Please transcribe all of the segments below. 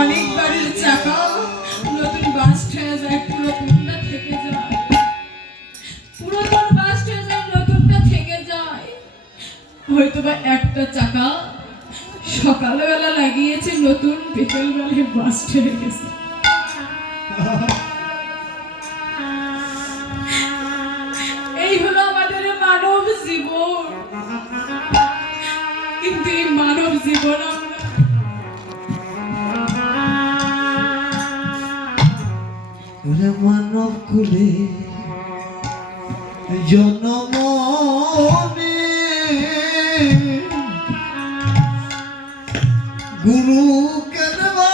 অনেক গাড়ির চাকা নতুন বাস হয়ে যায়, পুরাতনটা থেকে যায়, পুরাতন বাস হয়ে যায়, নতুনটা থেকে যায়। হয়তো বা একটা চাকা সকালবেলা লাগিয়েছে, নতুন বিকেলবেলায় বাস হয়ে গেছে। এই হলো আমাদের মানব জীবন। কিন্তু এই মানব জীবন মানব কুলে জনম গুরু কেনবা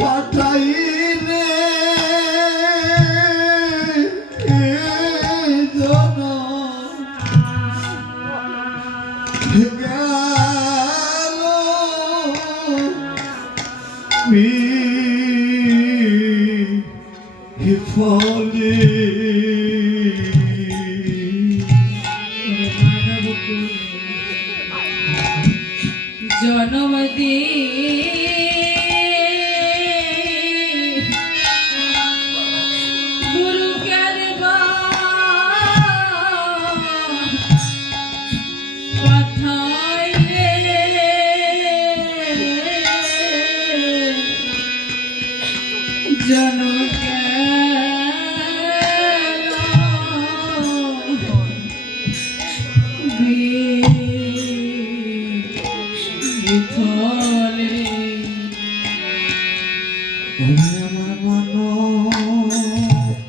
পাঠাইলে ফলে জনম দে গুরু কেনবা পাঠাইলে জনম আমার মন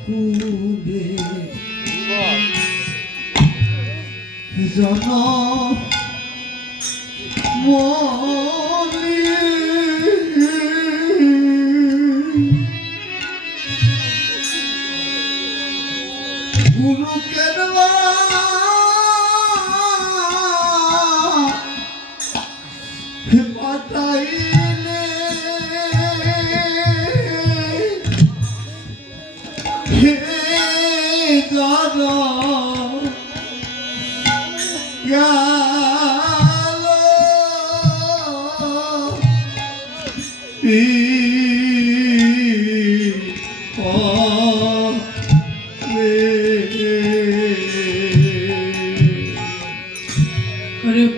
কুলে জন মলি গুরু কেনবা পাঠাইলে জন গেল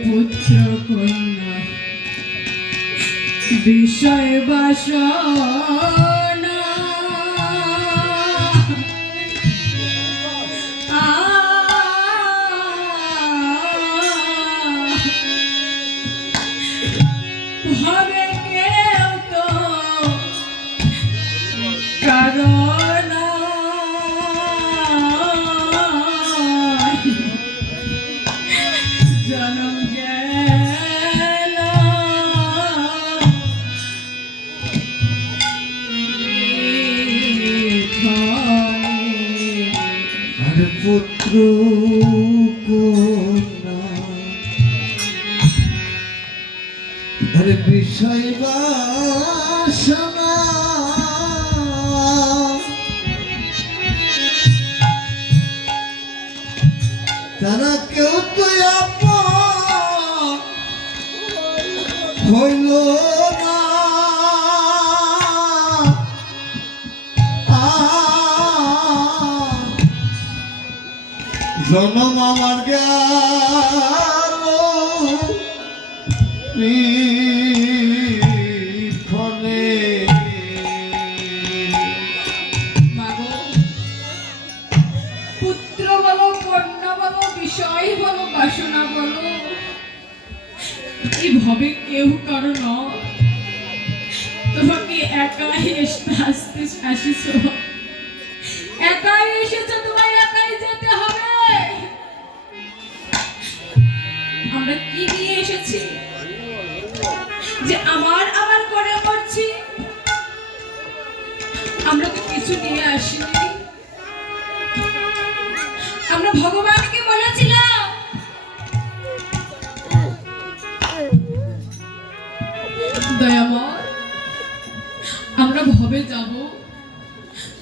পুত্র কন্যা বিষয় বাসনা ভাবে কেউ তো কারণ জনম গেল আর পুত্র কন্যা আর বিষয় বাসনা তারা কেউ তো আপন হইল না জনম আমার গেল ফলে পুত্র বলো কন্যা বলো বিষয় বলো বাসনা বলো এইভাবে কেউ কারো নয়। তোমাকে একাই আসতে আসিস, একাই এসেছো, তোমায় একাই যেতে হবে। আমরা আমরা ভগবানকে বলেছিলাম দয়াময়, আমরা ভবে যাব,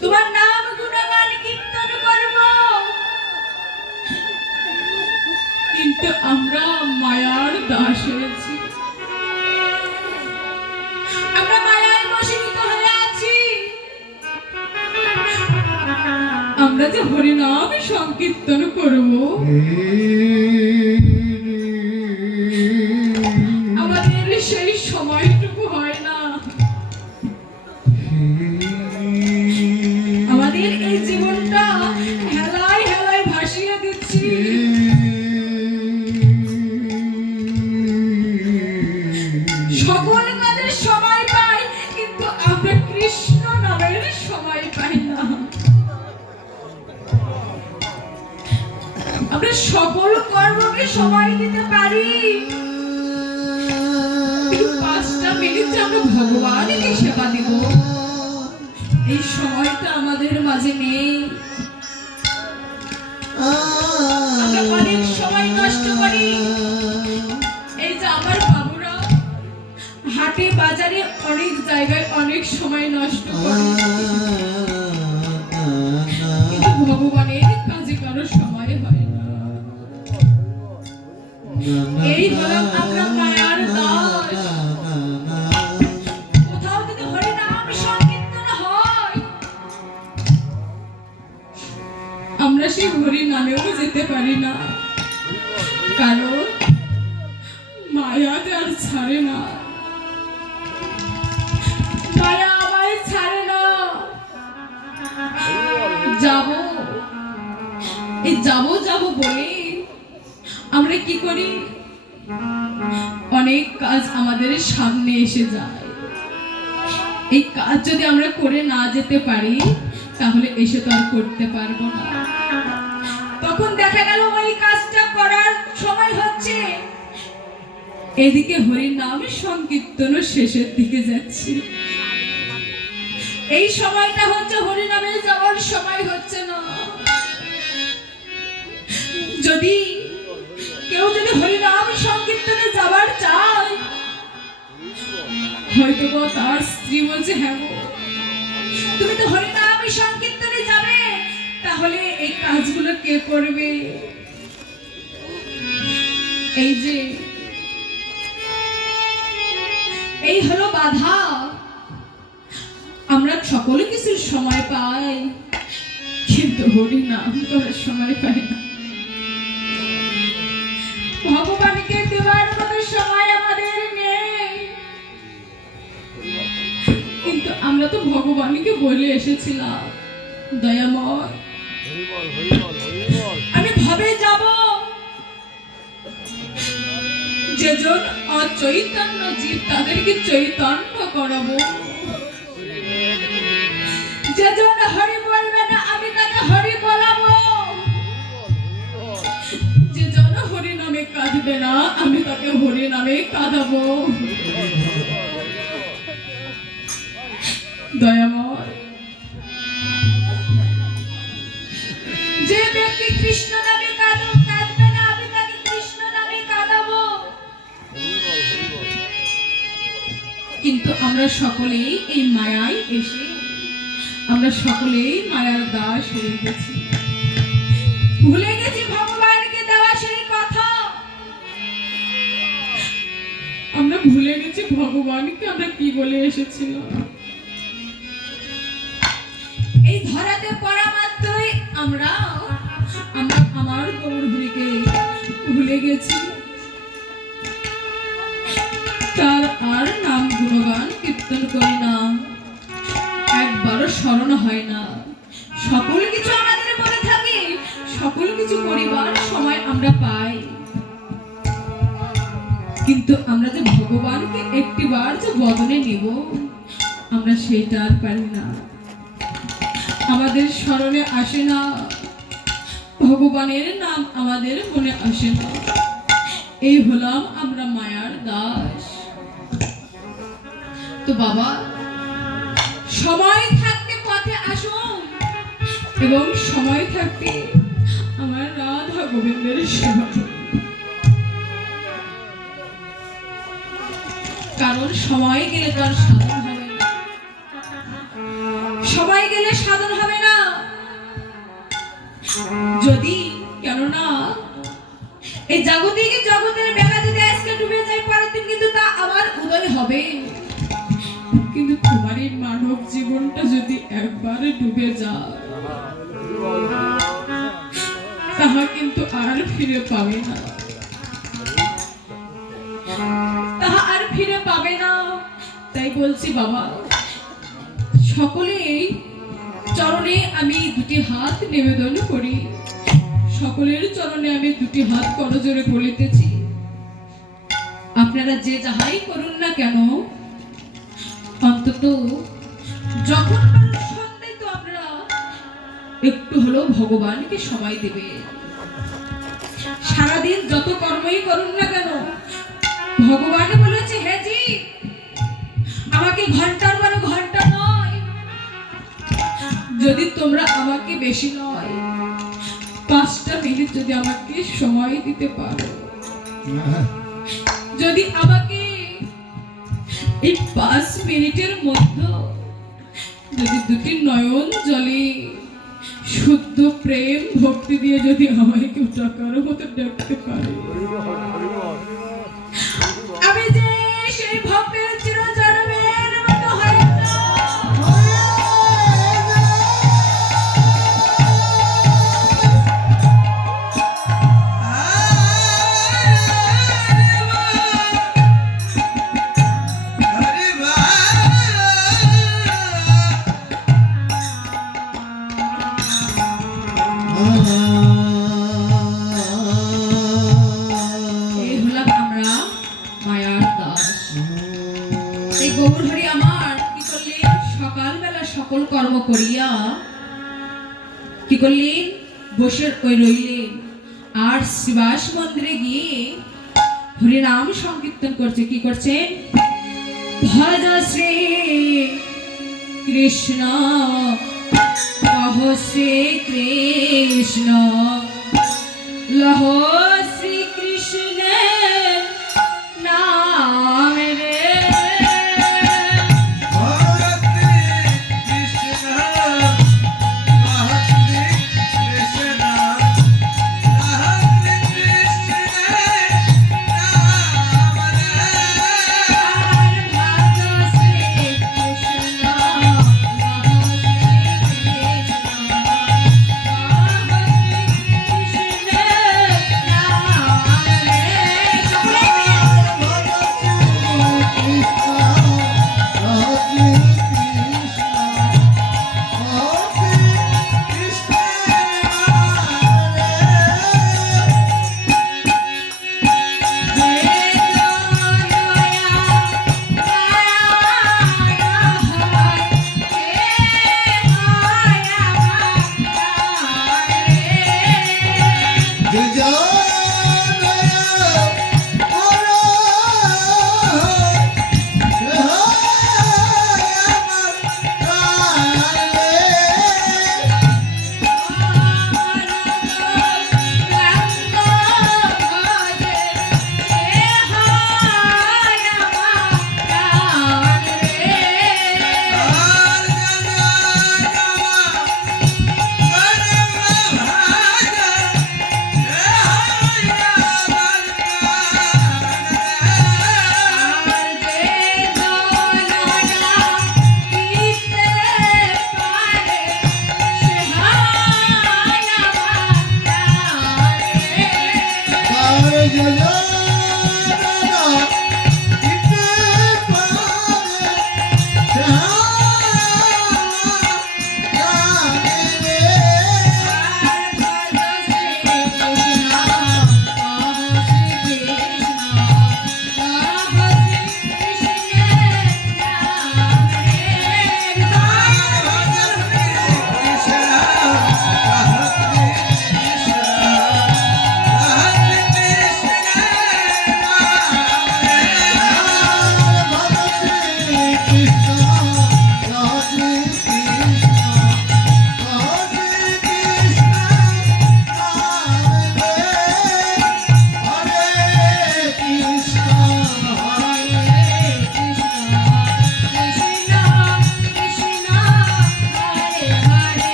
তোমার নাম গুণগান কীর্তন করব, কিন্তু আমরা মায়ার দাস হয়েছি, আমরা মায়ায় বশীভূত হয়ে আছি। আমরা যে হরিনাম সংকীর্তন করব, আমাদের সেই সময়টুকু হয় না। আমাদের এই জীবনটা হেলায় হেলায় ভাসিয়ে দিচ্ছি। সকল কাজের সময় পাই, কিন্তু আমরা কৃষ্ণ নামের সময় পাই না। আমরা সকল কর্মকে সময় দিতে পারি, কিন্তু 5টা মিনিট আমরা ভগবানকে সেবা দিব, এই সময়টা আমাদের মাঝে নেই। আমরা অনেক সময় নষ্ট করি। এই যে আমার বাবুরা হাটে বাজারে অনেক জায়গায় অনেক সময় নষ্ট করে, কিন্তু ভগবানের কাজে কারো সময় হয় না। এই হলাম আমরা মায়ার দাস। কোথাও যদি হরিনাম সংকীর্তন হয়, আমরা সেই হরি নামেও যেতে পারি না, কারণ মায়া আর ছাড়ে না, মায়া আমায় ছাড়ে না। যাব, এই যাব যাব বলে আমরা কি করি, অনেক কাজ আমাদের সামনে এসে যায়। এই কাজ যদি আমরা করে না যেতে পারি, তাহলে এসে তো আর করতে পারবো না। তখন দেখা গেল ওই কাজটা করার সময় হচ্ছে, এদিকে হরির নাম সংকীর্তন শেষের দিকে যাচ্ছি। এই সময়টা হচ্ছে হরি নামে যাওয়ার সময় হচ্ছে না। যদি কেউ যদি হরিনাম সংকীর্তনে যাবার চায়, হয়তো তার স্ত্রী বলছে, হ্যাঁ গো, তুমি তো হরিনাম সংকীর্তনে যাবে, তাহলে এই কাজগুলো কে করবে? এই যে এই হলো বাধা। আমরা সকলে কিছুর সময় পাই, কিন্তু হরিনাম করার সময় পাই না। ভগবানকে দেওয়ার মতো সময় আমাদের নেই, কিন্তু আমরা তো ভগবানকে বলে এসেছিলাম, দয়াময় আমি ভবে যাব, যেজন অচৈতন্য জীব তাদেরকে চৈতন্য করাবো, যেজন হরি বলবে না আমি তাকে হরি বলাবো, যেজন হরি নামে কাঁদবে না আমি তাকে হরি নামে কাঁদাবো। দয়াময়, যে ব্যক্তি কৃষ্ণ নামে কাঁদবে না আমি তাকে কৃষ্ণ নামে কাঁদাবো। কিন্তু আমরা সকলেই এই মায়ায় এসে আমরা সকলেই মায়ার দাস হয়ে গেছি, ভুলে গেছি ভগবানকে দেওয়া সেই কথা। আমরা ভুলে গেছি ভগবানকে আমরা কি বলে এসেছিলাম। এই ধরাতে পড়া মাত্রই আমরা আমার গৌরহরিকে ভুলে গেছি, তার আর নাম গুণগান কীর্তন করি না, একবারও স্মরণ হয় না। সকল কিছু আমাদের মনে থাকে, সকল কিছু করিবার সময় আমরা পাই, কিন্তু আমরা যে ভগবানকে একটিবার যে বদনে নিব, আমরা সেটা আর পারি না। আমাদের স্মরণে আসে না, ভগবানের নাম আমাদের মনে আসে না। এই হলাম আমরা মায়ার দাস। তো বাবা, সময় থাকতে পথে আসুন এবং সময় থাকতে আমার সেবা করি। কারণ সময় গেলে তার সাধন হবে না, সময় গেলে সাধন হবে না। যদি কেননা এই জাগতিক জগতের বেলা যদি আজকে ডুবে যায়, পরের দিন কিন্তু তা আবার উদয় হবে। কিন্তু তোমার এই মানব জীবনটা যদি একবারে ডুবে যায়, তাহা কিন্তু আর ফিরে পাবে না, তাহা আর ফিরে পাবে না। তাই বলছি বাবা, সকলেই চরণে আমি দুটি হাত নিবেদন করি, সকলের চরণে আমি দুটি হাত করজোড়ে বলিতেছি, আপনারা যে যাহাই করুন না কেন, অন্তত যখন সন্ধ্যায় তো আপনারা একটু হলেও ভগবানকে সময় দেবে। সারাদিন যত কর্মই করুন না কেন, ভগবান বলেছে হে জি, আমাকে ঘন্টার পর ঘন্টা নয়, যদি তোমরা আমাকে বেশি নয় 5টা মিনিট যদি আমাকে সময় দিতে পারো, যদি আমাকে এই 5 মিনিটের মধ্যে যদি দুটি নয়ন জলে শুদ্ধ প্রেম ভক্তি দিয়ে যদি আমাকে কেউ টাকার মতো দেখতে পারে, আমি যে সেই ভক্তের চিরজন্মের মতো হয়ে এই হলাম আমরা মায়ার দাস। এই গৌরহরি আমার কি করলেন, সকালবেলা সকল কর্ম করিয়া কি করলেন, বসে ওই রইলেন, আর শিবাস মন্দিরে গিয়ে হরি নাম সংকীর্তন করছে। কি করছেন, ভজ শ্রী কৃষ্ণ কহ শ্রী কৃষ্ণ লহ